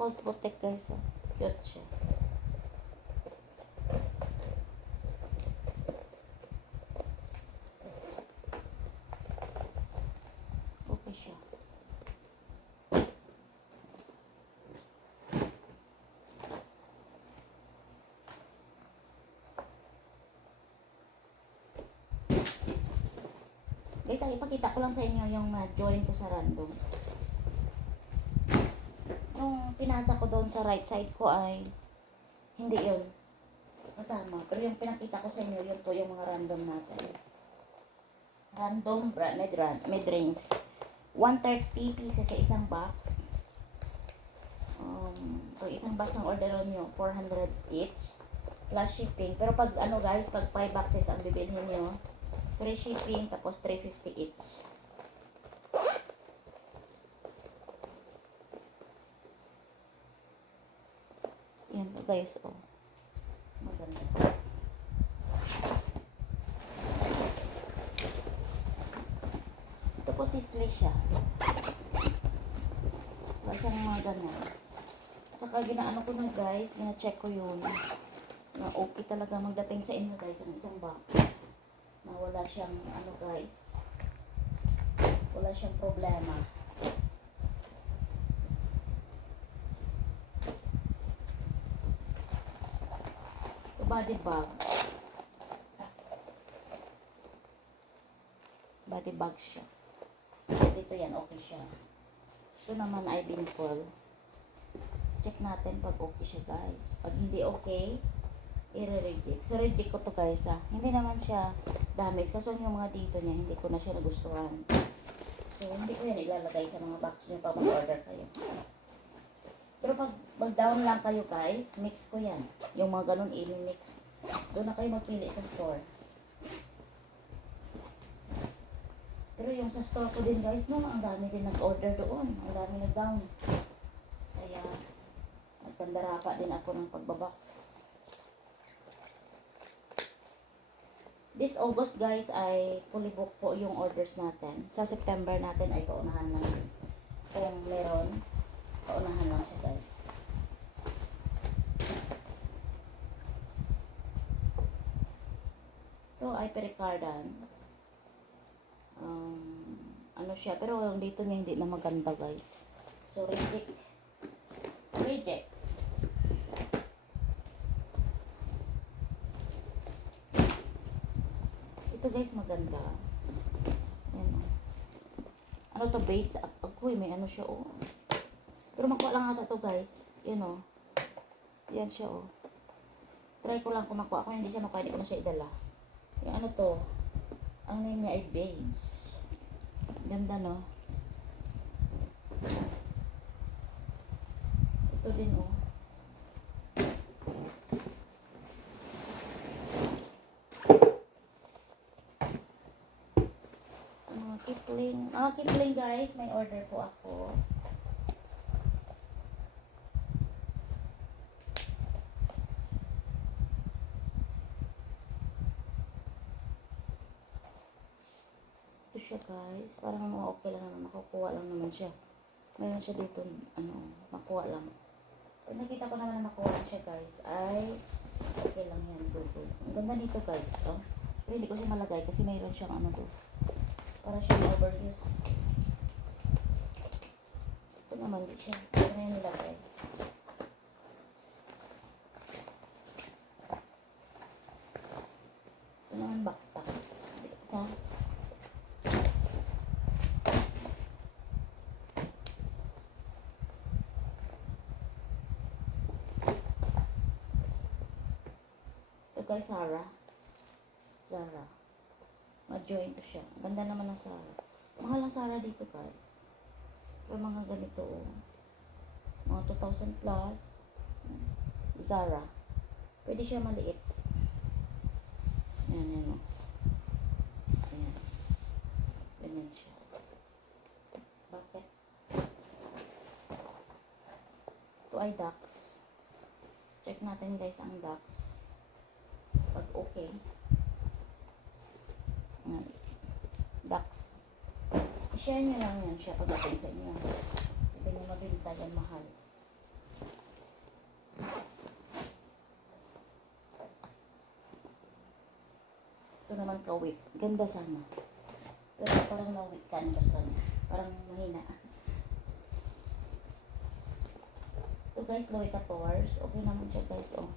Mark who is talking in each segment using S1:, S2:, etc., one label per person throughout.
S1: False Boutique guys. Oh. Cute siya. Okay siya. Guys, ipakita ko lang sa inyo yung uh, join ko sa random. Yung pinasa ko doon sa right side ko ay hindi yun kasama. Pero yung pinakita ko sa inyo, yun po yung mga random natin. Random mid, mid range. 130 pieces sa isang box. Um, so isang box ng order nyo, 400 each. Plus shipping. Pero pag ano guys, pag 5 boxes ang bibilhin nyo, free shipping, tapos 350 each. Yan po guys, oh. Maganda. Ito po si siya. Wala siyang mga ganyan. Tsaka ginaano ko na guys, gina-check ko yun. Na okay talaga magdating sa inyo guys ang isang box. Na wala siyang ano guys. Wala siyang problema. Body bag. Body bag siya. Dito yan, okay siya. Ito naman ay binful. Check natin pag okay siya guys. Pag hindi okay, i-reject. So, reject ko to guys ah. Hindi naman siya damage. Kaso yung mga dito niya, hindi ko na siya nagustuhan. So, hindi ko yan ilalagay sa mga box niyo pag mag-order kayo. Pero pag mag-down lang kayo guys, mix ko yan. Yung mga ganun i-mix. Doon na kayo magpili sa store. Pero yung sa store ko din guys, no, ang dami din nag-order doon. Ang dami nag-down. Kaya, nagkandarapa din ako ng pagbabox. This August guys ay fully book po yung orders natin. Sa September natin ay paunahan lang. Kung meron, paunahan lang siya guys. Ito ay pericardan. Um, ano siya, pero dito niya hindi na maganda guys. So reject. Reject. Ito guys maganda. Ayan o. Ano to baits? At agoy, may ano siya oh. Pero makuha lang ata to guys. Yan o. Yan siya oh. Try ko lang kung makuha. Hindi siya makuha. Hindi ko na siya idala. Yung ano to. Ang name niya ay beige. Ganda no. Ito din oh. Mga kipling. Mga kipling guys, may order po ako. Ito siya guys. Parang mga okay lang naman. Makukuha lang naman siya. Meron siya dito, ano, makuha lang. Pag nakita ko naman na makuha siya guys, ay okay lang yan. Go, go. Ang ganda nito guys. Oh. Pero hindi ko siya malagay kasi mayroon siyang ano do. Para siyang overuse. Ito naman di siya. Ito na yung nilagay. Ito naman backpack. Ito. Ito kay Sarah. Sarah. Ma-join to siya. Ganda naman ng Sarah. Mahal ang Sarah dito guys. Pero mga ganito oh. Mga 2,000 plus. Zara. Pwede siya maliit. Ayan, yan oh. Ayan. Ganyan siya. Bakit? Ito ay ducks. Check natin guys ang ducks okay. Ducks. I-share nyo lang yan siya pagdating sa inyo. Hindi nyo mabinta yan, mahal. Ito naman kawik. Ganda sana. Pero parang nawikan basta niya. Parang mahina. Ito guys, Loita Powers. Okay naman siya guys, oh.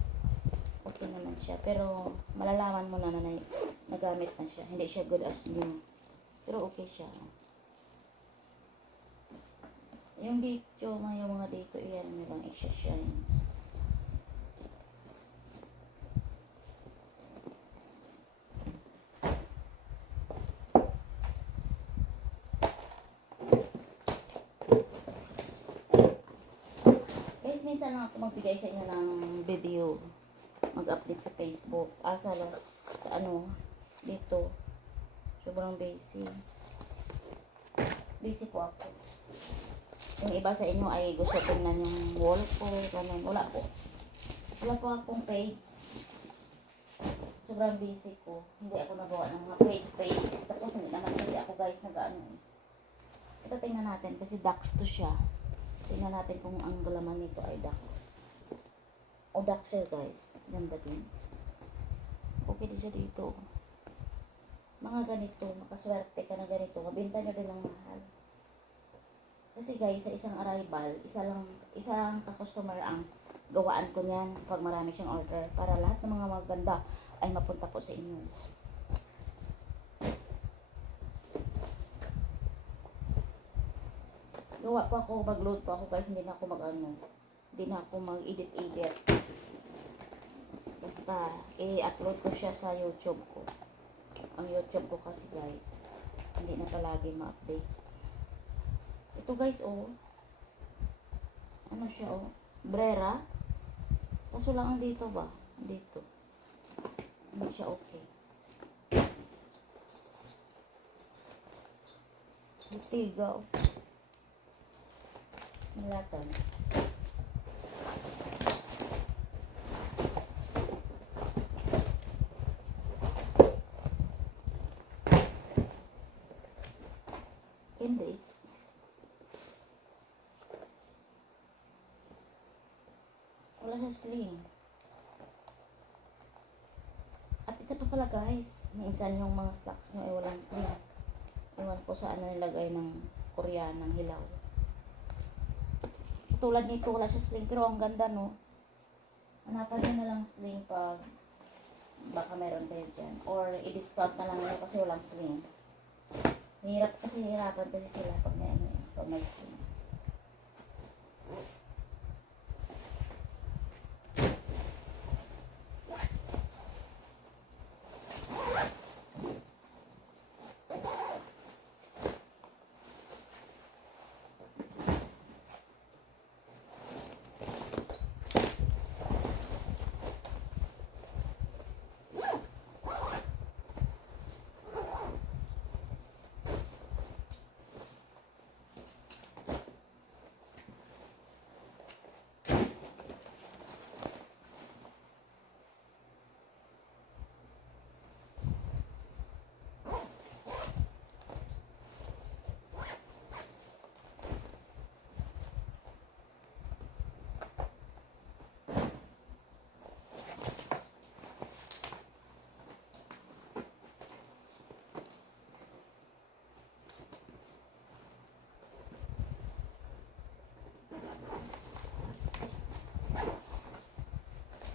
S1: Okay naman siya. Pero malalaman mo na na na- nagamit na siya. Hindi siya good as new. Pero okay siya. Yung dito, mga mga dito, iyan nyo lang, isa-shine. Guys, minsan lang ako magbigay sa inyo ng video. Mag-update sa Facebook. Asa lang, sa ano, dito. Sobrang busy. Busy po ako. Yung iba sa inyo ay gusto tingnan yung wall ko, ganun. Wala po. Wala po akong page. Sobrang busy ko. Hindi ako nagawa ng mga page page. Tapos hindi naman kasi ako guys nag-ano eh. Ito tingnan natin kasi ducks to siya. Tingnan natin kung ang galaman nito ay ducks. O siya guys. Ganda din. Okay din siya dito. Mga ganito, makaswerte ka na ganito. Mabenta nyo din ng mahal. Kasi guys, sa isang arrival, isa lang, isang ka-customer ang gawaan ko niyan pag marami siyang order para lahat ng mga maganda ay mapunta po sa inyo. Gawa po ako, mag-load po ako guys, hindi na ako mag-ano, hindi na ako mag-edit-edit. Basta, i-upload ko siya sa YouTube ko. Ang YouTube ko kasi guys, hindi na palagi ma-update. Ito guys, oh. Ano siya, oh. Brera. Kaso lang ang dito ba? Dito. Hindi siya okay. Butiga, oh. Malatan. Sling. At isa pa pala guys, minsan yung mga stocks nyo ay walang sling. Iwan ko saan na nilagay ng koreanang hilaw. Tulad nito, wala siya sling. Pero ang ganda, no? Hanapan nyo na lang sling pag baka meron kayo dyan. Or i-discount na lang nyo kasi walang sling. Hirap kasi hirapan kasi sila pag may ano eh, pag may sling.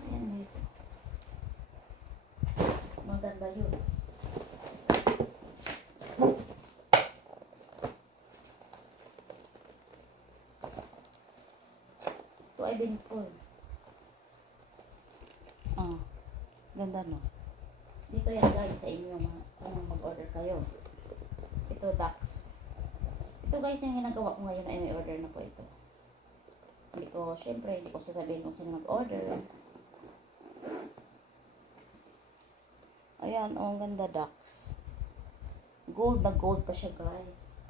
S1: Ayan guys. Maganda yun. Ito ay binipol. Ah, ganda no. Dito yan guys sa inyo mga, kung mag-order kayo. Ito ducks. Ito guys yung ginagawa ko ngayon ay may order na po ito. Hindi ko, syempre, hindi ko sasabihin kung sino nag-order. Ayan, oh, ang ganda ducks. Gold na gold pa siya, guys.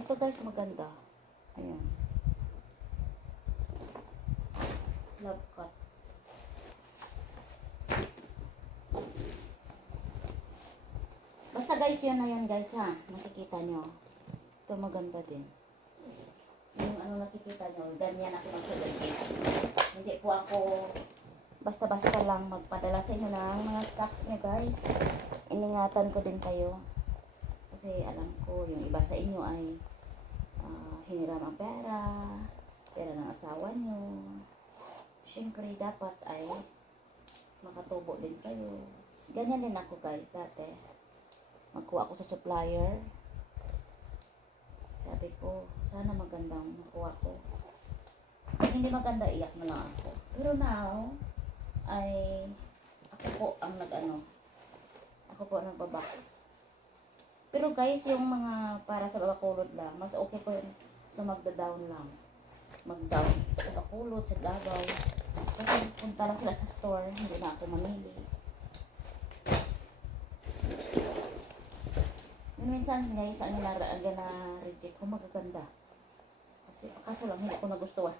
S1: Ito guys, maganda. Yun na yun guys ha. Nakikita nyo. Ito maganda din. Yung ano nakikita nyo, ganyan ako magsasalita. Hindi po ako basta-basta lang magpadala sa inyo ng mga stocks nyo guys. Iningatan ko din kayo. Kasi alam ko, yung iba sa inyo ay ah, hiniram ang pera, pera ng asawa nyo. Siyempre, dapat ay makatubo din kayo. Ganyan din ako guys dati. Magkuha ako sa supplier. Sabi ko, sana magandang makuha ko. Kung hindi maganda, iyak na lang ako. Pero now, ay ako po ang nag-ano. Ako po ang nagbabox. Pero guys, yung mga para sa bakulod lang, mas okay ko yun sa magda-down lang. Mag-down sa bakulod, sa Davao. Kasi punta lang sila sa store, hindi na ako mamili. Minsan guys, ano na, aga na reject ko, magaganda. Kasi kaso lang, hindi ko nagustuhan.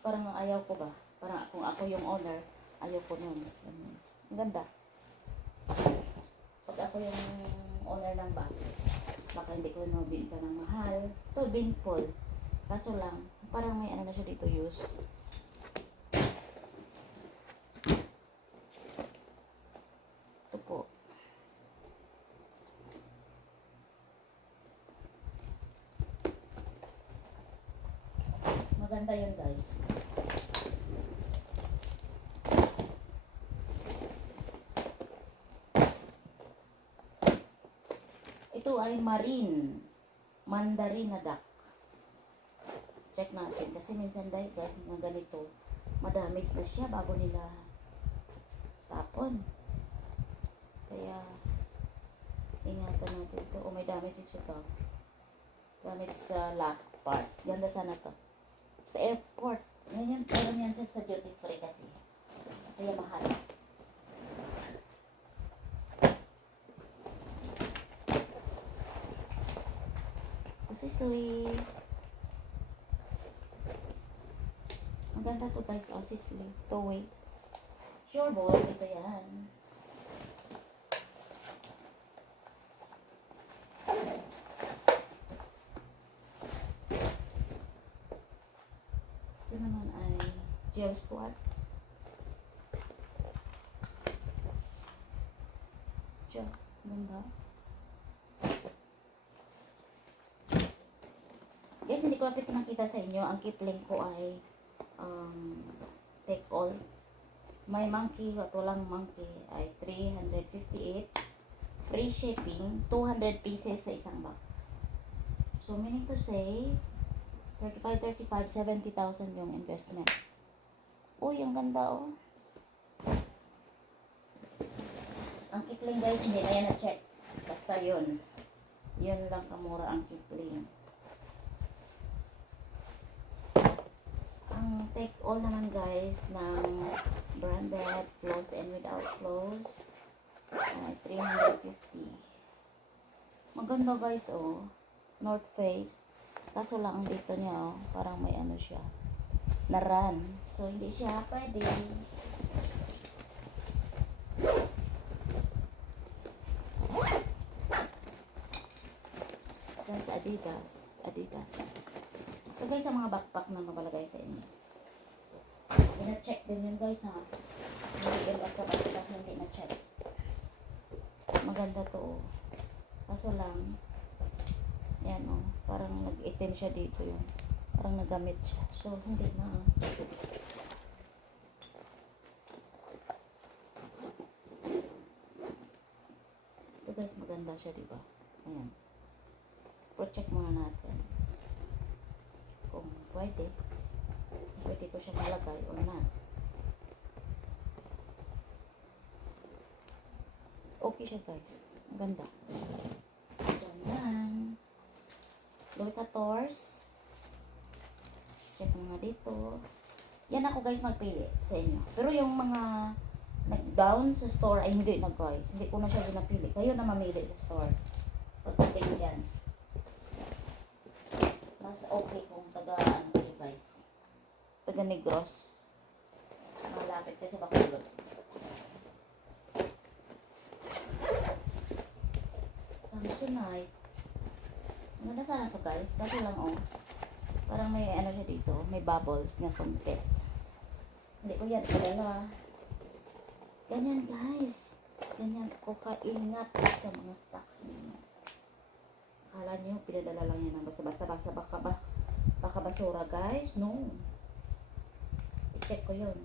S1: Parang ayaw ko ba? Parang kung ako yung owner, ayaw ko nun. Ang ganda. Pag ako yung owner ng box, baka hindi ko nabinta ng mahal. Ito, Binpol. Kaso lang, parang may ano na siya dito use. Ito po. Maganda yun guys. Ito. Mandarin na duck. Check natin. Kasi minsan dahil guys na ganito, madamage na siya bago nila tapon. Kaya, ingatan natin ito. O may damage siya to. Damage sa last part. Ganda sana to. Sa airport. Ganyan, pero yan sa duty free kasi. Kaya mahal. To Sicily. Maganda to guys. Oh, Sicily. To wait. Sure boy, ito yan. Ito naman ay gel squat. Siya, ganda. Guys, hindi ko lapit nakita sa inyo. Ang kipling ko ay um, take all. May monkey at walang monkey ay 358. Free shipping, 200 pieces sa isang box. So, meaning to say, 35, 35, 70,000 yung investment. Uy, ang ganda oh. Ang kipling guys, hindi na yan na-check. Basta yun. Yun lang kamura ang kipling. Ang take all naman guys ng branded flows and without flows ay 350. Maganda guys oh. North Face. Kaso lang ang dito niya oh, parang may ano siya. Na run. So hindi siya pwede. Adidas. Adidas. Ito guys ang mga backpack na mapalagay sa inyo. Ina-check din yun guys ha. Hindi din basta basta hindi na-check. Maganda to oh. Kaso lang, yan oh, parang nag-itim siya dito yung parang nagamit siya. So, hindi na. Ito guys, maganda siya, di ba? Ayan. Pro-check muna natin. Kung pwede. Pwede ko siya malagay or not. Okay siya guys. Ganda. Ganyan. XIV. Check mo nga dito. Yan ako guys magpili sa inyo. Pero yung mga nag-down sa store ay hindi na guys. Hindi ko na siya pinapili. Kayo na mamili sa store. Pagdating dyan. Mas okay kung taga ano kayo guys. Taga Negros. Malapit kayo sa Bacolod. tonight. Maganda sana to guys. Kaso lang oh. Parang may ano siya dito. May bubbles nga konti. Hindi ko yan padala. Ganyan guys. Ganyan ko kaingat sa mga stocks ninyo. Akala niyo pinadala lang yan ng basta-basta basta baka ba baka basura guys. No. I-check ko yun.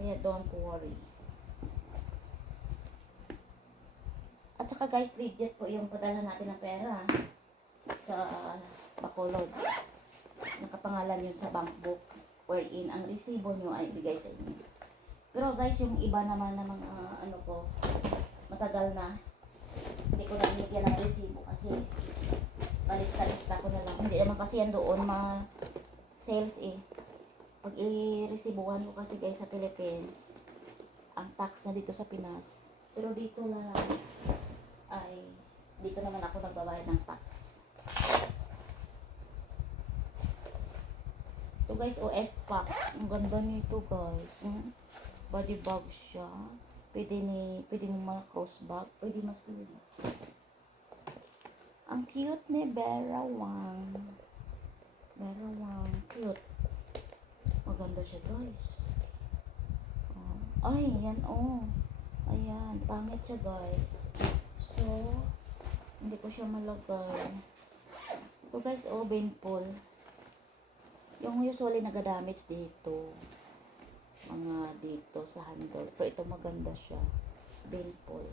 S1: Kaya don't worry. At saka guys, legit po yung padala natin ng pera sa Bacolod. Nakapangalan yun sa bank book wherein ang resibo nyo ay bigay sa inyo. Pero guys, yung iba naman na mga ano ko, matagal na, hindi ko na binigyan ng resibo kasi palista-lista ko na lang. Hindi naman kasi yan doon mga sales eh. Pag i-resibuhan ko kasi guys sa Philippines, ang tax na dito sa Pinas. Pero dito lang ay dito naman ako nagbabayad ng tax. Ito guys, OS pack. Ang ganda nito guys. Hmm? Body bag siya. Pwede ni, pwede mo mga cross bag. Pwede mas lino. Ang cute ni Vera Wang. Vera Wang. Cute. Maganda siya guys. Oh. Ay, yan oh. Ayan, pangit siya guys. So, hindi ko siya malagay. Ito guys, oh, painful. Yung usually nagadamage dito. Mga dito sa handle. Pero ito maganda siya. Painful.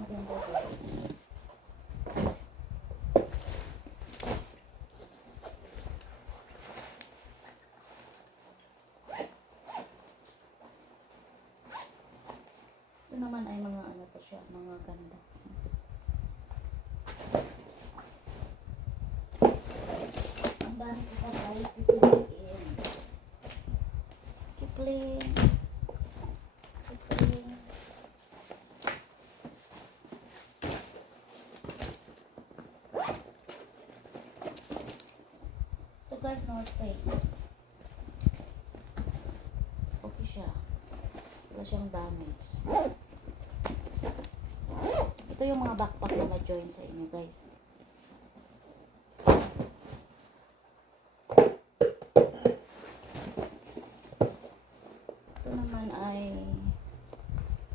S1: Maganda guys. Naman ay mga ano to siya, mga ganda. Ang dami ko pa guys, pipiliin. Kipling. Kipling. Ito guys, North Face. Okay siya. Wala siyang damage. Ito yung mga backpack na na-join sa inyo, guys. Ito naman ay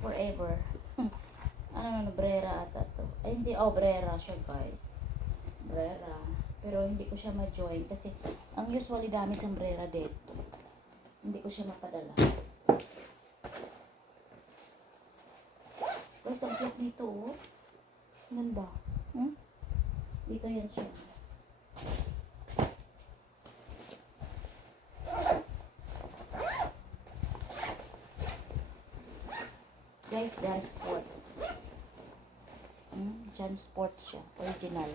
S1: forever. ano na, brera ata to. Ay, hindi, oh, brera siya, guys. Brera. Pero hindi ko siya ma-join kasi ang usually damage sa brera dito. Hindi ko siya mapadala. Guys, ang oh. Ganda. Hmm? Dito yan siya. Guys, Jan Sport. Hmm? Jan Sport siya. Original.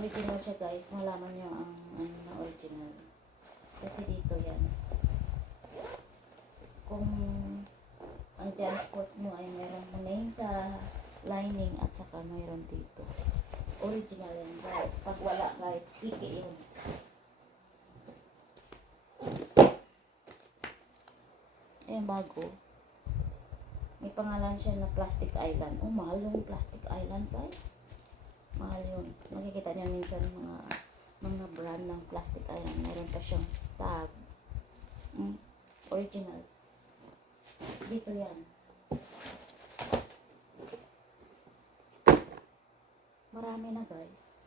S1: Original siya, guys. Malaman nyo ang na original. Kasi dito yan. Kung ang transport mo ay meron mo name sa lining at saka mayroon dito. Original yan guys. Pag wala guys, pikiin. Ayan bago. May pangalan siya na Plastic Island. Oh, mahal yung Plastic Island guys. Mahal yun. Makikita niyo minsan mga mga brand ng Plastic Island. Meron pa siyang tag. Mm, original. Dito yan. Marami na guys.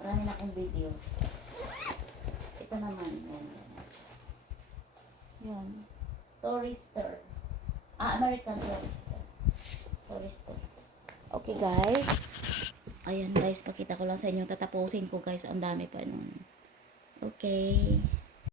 S1: Marami na akong video. Ito naman. Yan. Yan. Tourister. Ah, American Tourister. Tourister. Okay guys. Ayan guys, pakita ko lang sa inyo. Tatapusin ko guys. Ang dami pa nun. Okay.